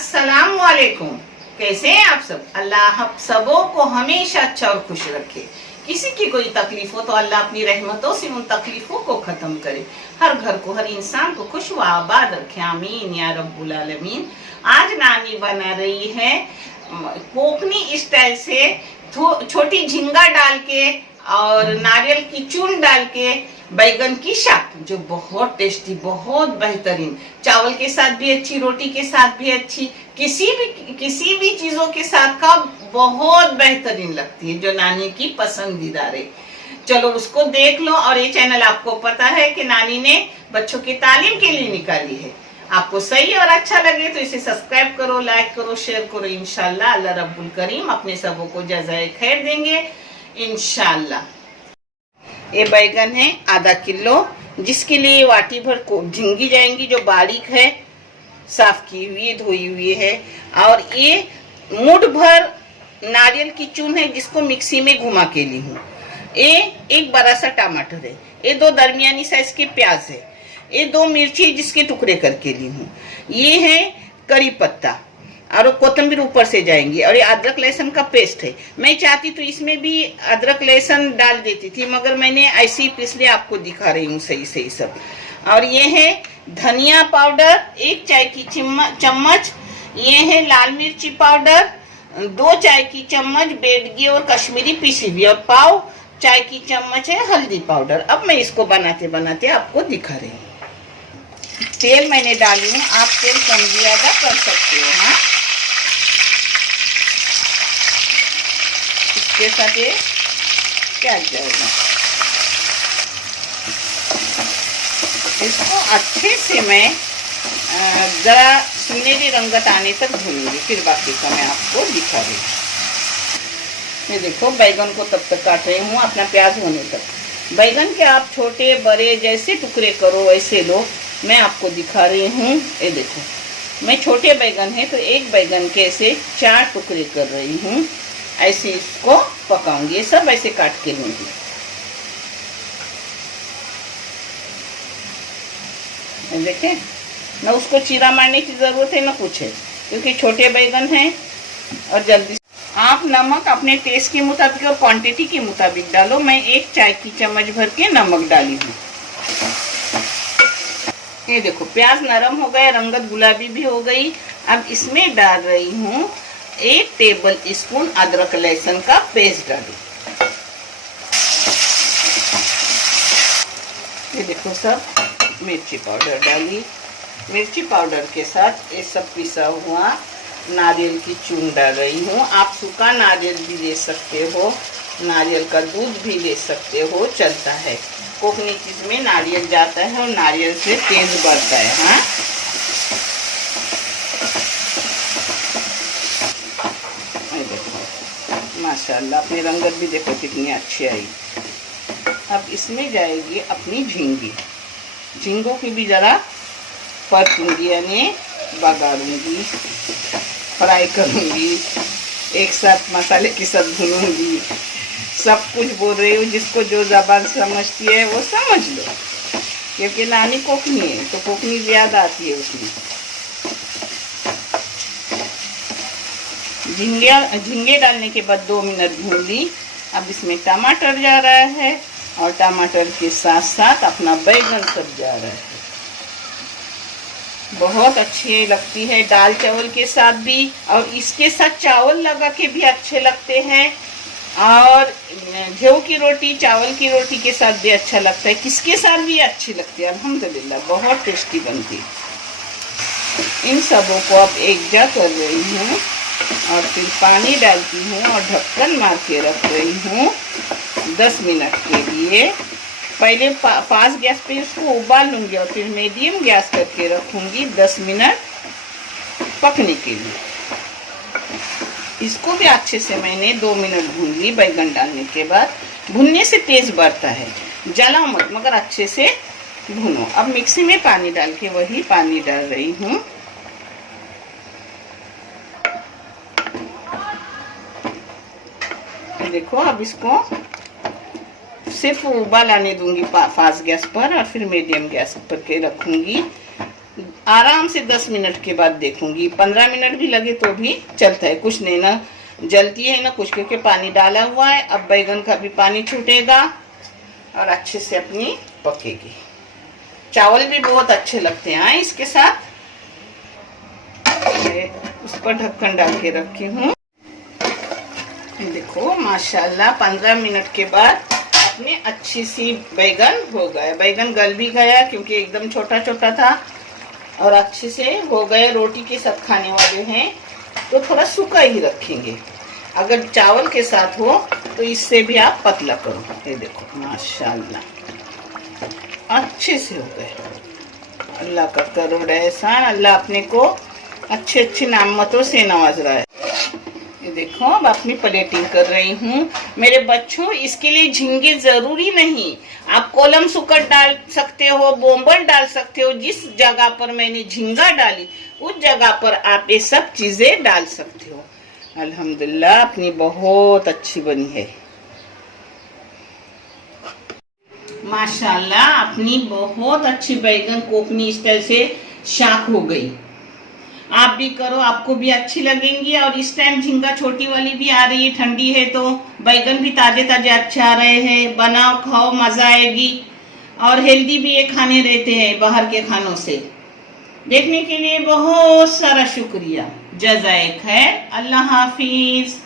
अस्सलाम वालेकुम। कैसे हैं आप सब? अल्लाह आप सबों को हमेशा अच्छा और खुश रखे। किसी की कोई तकलीफ हो तो अल्लाह अपनी रहमतों से उन तकलीफों को खत्म करे। हर घर को, हर इंसान को खुश व आबाद रखे। आमीन या रब्बुल आलमीन। आज नानी बना रही है कोकनी स्टाइल से छोटी झींगा डाल के और नारियल की चून डाल के बैगन की शाक, जो बहुत टेस्टी, बहुत बेहतरीन, चावल के साथ भी अच्छी, रोटी के साथ भी अच्छी, किसी भी चीजों के साथ का बहुत बेहतरीन लगती है, जो नानी की पसंदीदा है। चलो उसको देख लो। और ये चैनल आपको पता है कि नानी ने बच्चों की तालीम के लिए निकाली है। आपको सही और अच्छा लगे तो इसे सब्सक्राइब करो, लाइक करो, शेयर करो। इंशाल्लाह अल्लाह रब्बुल करीम अपने सबों को जज़ाए खैर देंगे इंशाल्लाह। ये बैगन है आधा किलो, जिसके लिए वाटी भर को झींगी जाएंगी, जो बारीक है, साफ की हुई, धोई हुई है। और ये मुठ भर नारियल की चून है, जिसको मिक्सी में घुमा के ली हूँ। ये एक बड़ा सा टमाटर है, ये दो दरमियानी साइज के प्याज है, ये दो मिर्ची जिसके टुकड़े करके ली हूँ, ये है करी पत्ता और कोतंबीर ऊपर से जाएंगी। और ये अदरक लहसुन का पेस्ट है। मैं चाहती तो इसमें भी अदरक लहसुन डाल देती थी, मगर मैंने ऐसे ही इसलिए आपको दिखा रही हूँ सही सही सब। और ये है धनिया पाउडर 1 चाय की चम्मच। ये है लाल मिर्ची पाउडर 2 चाय की चम्मच, बेडगी और कश्मीरी पीसी हुई, और पाव चाय की चम्मच है हल्दी पाउडर। अब मैं इसको बनाते बनाते आपको दिखा रही हूँ। तेल मैंने डाली हूँ, आप तेल कम ज्यादा कर सकते हो। हाँ, इसके साथ ये प्याज जाएगा। इसको अच्छे से मैं जरा सुनहरी रंगत आने तक भूनूंगी, फिर बाकी का मैं आपको दिखा रही हूँ। ये देखो बैगन को तब तक काट रही हूँ अपना प्याज होने तक। बैगन के आप छोटे बड़े जैसे टुकड़े करो वैसे लो, मैं आपको दिखा रही हूँ। ये देखो, मैं छोटे बैगन है तो एक बैगन के ऐसे 4 टुकड़े कर रही हूँ। ऐसे इसको पकाऊंगी, ये सब ऐसे काट के लूंगी। देखें, ना उसको चीरा मारने की जरूरत है ना कुछ है, क्योंकि छोटे बैगन हैं। और जल्दी आप नमक अपने टेस्ट के मुताबिक और क्वांटिटी के मुताबिक डालो। मैं 1 चाय की चम्मच भर के नमक डाली हूँ। ये देखो प्याज नरम हो गए, रंगत गुलाबी भी हो गई। अब इसमें डाल रही हूँ 1 टेबल स्पून अदरक लहसुन का पेस्ट डालू। ये देखो सब मिर्ची पाउडर डाली। मिर्ची पाउडर के साथ ये सब पिसा हुआ नारियल की चून डाल रही हूँ। आप सूखा नारियल भी ले सकते हो, नारियल का दूध भी ले सकते हो, चलता है। कोकनी चीज में नारियल जाता है और नारियल से तेज बढ़ता है। हाँ, देखो माशाल्लाह अपनी रंगत भी देखो कितनी अच्छी आई। अब इसमें जाएगी अपनी झींगी। झींगों की भी जरा परतूंगी, यानी बघारूंगी, फ्राई करूंगी, एक साथ मसाले के साथ भूनूंगी। सब कुछ बोल रही हूँ, जिसको जो ज़बान समझती है वो समझ लो, क्योंकि नानी कोकनी है तो कोकनी ज्यादा आती है उसमें। झींगे डालने के बाद 2 मिनट भून ली। अब इसमें टमाटर जा रहा है और टमाटर के साथ साथ अपना बैगन सब जा रहा है। बहुत अच्छी लगती है दाल चावल के साथ भी, और इसके साथ चावल लगा के भी अच्छे लगते हैं, और गेहूं की रोटी, चावल की रोटी के साथ भी अच्छा लगता है। किसके साथ भी अच्छी लगती है, अल्हम्दुलिल्लाह बहुत टेस्टी बनती है। इन सबों को अब एकजा कर रही हूँ और फिर पानी डालती हूँ और ढक्कन मार के रख रही हूँ 10 मिनट के लिए। पहले फास्ट गैस पे इसको उबाल लूंगी और फिर मीडियम गैस करके रखूंगी 10 मिनट पकने के लिए। इसको भी अच्छे से मैंने 2 मिनट भून ली। बैगन डालने के बाद भुनने से तेज बढ़ता है, जला मत, मगर अच्छे से भूनो। अब मिक्सी में पानी डाल के वही पानी डाल रही हूँ। देखो अब इसको सिर्फ उबाल आने दूंगी फास्ट गैस पर, और फिर मीडियम गैस पर के रखूंगी आराम से 10 मिनट के बाद देखूंगी। 15 मिनट भी लगे तो भी चलता है, कुछ नहीं ना जलती है ना कुछ, क्योंकि पानी डाला हुआ है। अब बैगन का भी पानी छूटेगा और अच्छे से अपनी पकेगी। चावल भी बहुत अच्छे लगते हैं इसके साथ। उस पर ढक्कन डाल के रखी हूँ। देखो माशाल्लाह 15 मिनट के बाद अपने अच्छी सी बैगन हो गया। बैगन गल भी गया क्योंकि एकदम छोटा छोटा था और अच्छे से हो गए। रोटी के साथ खाने वाले हैं तो थोड़ा सूखा ही रखेंगे। अगर चावल के साथ हो तो इससे भी आप पतला करो। ये देखो माशाल्लाह अच्छे से हो गए। अल्लाह का करोड़ एहसान, अल्लाह अपने को अच्छे अच्छे नामतों से नवाज रहा है। ये देखो अब अपनी प्लेटिंग कर रही हूँ। मेरे बच्चों, इसके लिए झींगे जरूरी नहीं, आप कोलम सुकट डाल सकते हो, बोम्बल डाल सकते हो। जिस जगह पर मैंने झींगा डाली उस जगह पर आप ये सब चीजें डाल सकते हो। अल्हम्दुलिल्लाह अपनी बहुत अच्छी बनी है माशाल्लाह। अपनी बहुत अच्छी बैगन कोकनी स्टाइल से शाक हो गई। आप भी करो, आपको भी अच्छी लगेंगी। और इस टाइम झींगा छोटी वाली भी आ रही है, ठंडी है तो बैगन भी ताजे ताजे अच्छे आ रहे हैं। बनाओ खाओ मजा आएगी। और हेल्दी भी ये खाने रहते हैं बाहर के खानों से। देखने के लिए बहुत सारा शुक्रिया। जज़ाए खैर। अल्लाह हाफिज।